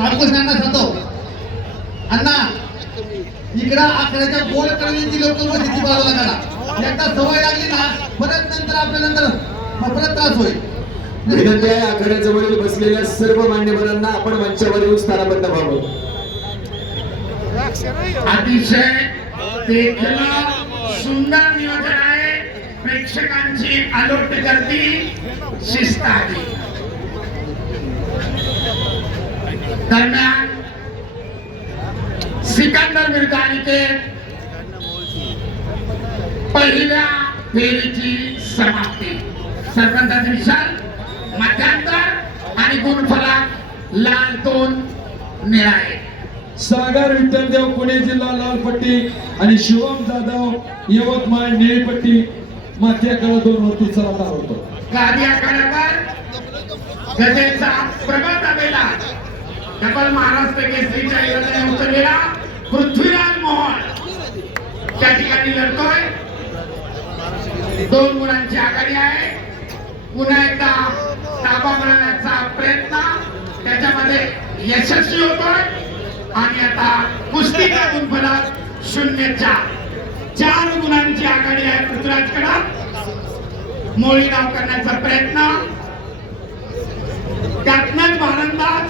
रामकृष्णांना सांगतो, अण्णा इकडं आकड्याच्या गोल करण्याची लोक तिची बाजूला काढा. एकदा सवय लागली ना परत नंतर आपल्या परत त्रास होईल. विनंती आहे आखाड्याजवळ बसलेल्या सर्व मान्यवरांना आपण मंचावर येऊन स्थानापन्न व्हावं. अतिशय देखणं सुंदर नियोजन आहे. प्रेक्षकांची आलोट करती शिस्त आहे. दरम्यान सिकंदर विरुद्ध अनिकेत पहिल्या फेरीची समाप्ती. सरपंचाचे विशाल मध्यांतर आणि गुणफलक लाल 2 निळा 1. सागर विठ्ठलदेव पुणे जिल्हा लालपट्टी आणि शिवम जाधव यवतमाळ निळीपट्टी माथ्याकडे 2 वरती चला तयार होतो. गादी आखाड्यावर गजेचा प्रगत आलेला डबल महाराष्ट्र केसरीच्या योजने उतरलेला पृथ्वीराज मोहोळ त्या ठिकाणी लढतोय. 2 गुणांची आघाडी आहे. पुन्हा एकदा ताबा मिळवण्याचा प्रयत्न त्याच्यामध्ये यशस्वी होतोय आणि आता कुस्तीचा गुणफलक 0-4. 4 गुणांची आघाडी आहे पृथ्वीराजकडे. मोळी नाव करण्याचा प्रयत्न त्यातनच भारंदाज.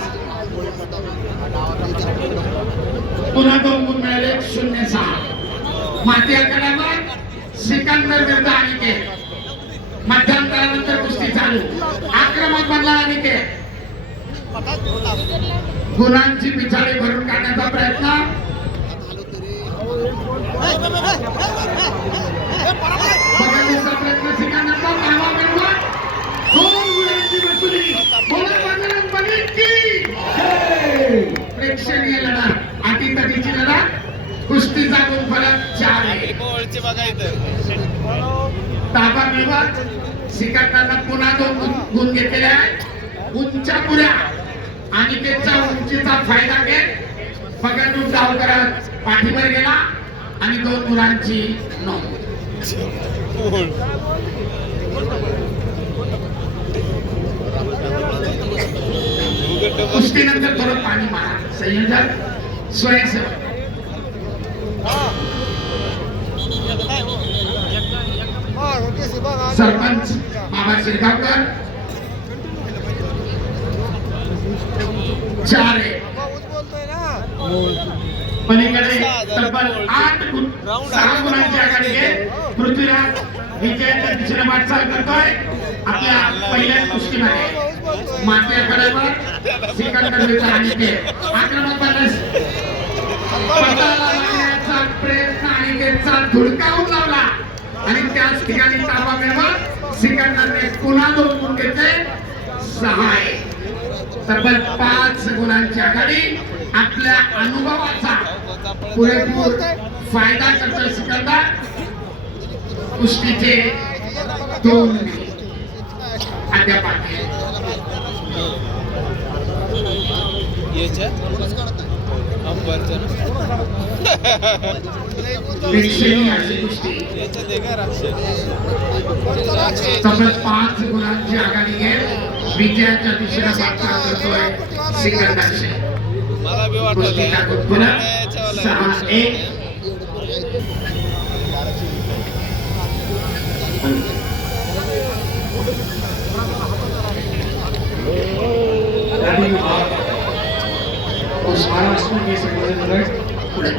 पुन्हा 2 गुण मिळाले 0-6. माती आखाड्यावर सिकंदर विरुद्ध अनिकेत. मध्यांतरानंतर कुस्ती चालू. आक्रमक बनला अनिकेत. गुणांची पिछाडी भरून काढण्याचा प्रयत्न. बघण्याचा प्रयत्न सिकंदरचा. नावा मिळवून 2 गुणांची वसुली. बोला बजरंग बली की प्रेक्षणीय लढत. अटीतटीची लढत. कुस्तीचा गुणफलक 4 आहे. ताबा मिळवत सिकंदरला पुन्हा 2 गुण घेतलेले आहेत. उंच्या पुऱ्या अनिकेतच्या उंचीचा फायदा घेत बगनूर धाव करत पाठीवर गेला आणि 2 गुणांची नोंद. कुस्तीनंतर थोडं पाणी मारा. संयोजक स्वयंसेवक सरपंच बाबा शिरगावकर. 4 आहे. पलीकडे तब्बल 6 गुणांची आघाडी घेत पृथ्वीराज विजयाच्या दिशेने वाटचाल करतोय. आपल्या पहिल्या कुस्तीमध्ये माती आखाड्यावर सिकंदर विरुद्ध अनिकेत. आक्रमक बनण्यास प्रयत्न अनिकेतचा धुडकावून लावला आणि त्याच ठिकाणी ताबा मिळवत सिकंदरने पुन्हा 2 गुण घेतले. 6 आहे. तब्बल 5 गुणांची आघाडी. आपल्या अनुभवाचा पुरेपूर फायदा करतोय सिकंदर. कुस्तीचे 2 अद्याप तब्बल 5 गुणांची आघाडी घेत विजयाच्या दिशेने वाटचाल करतोय सिकंदरचे. कुस्तीचा गुणफलक 6-1.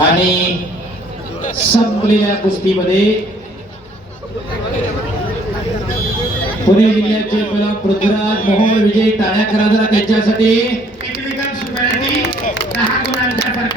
आणि संपलेल्या कुस्तीमध्ये पुणे जिल्ह्याचे पृथ्वीराज मोहोळ विजय. टाळ्या करा जरा त्यांच्यासाठी.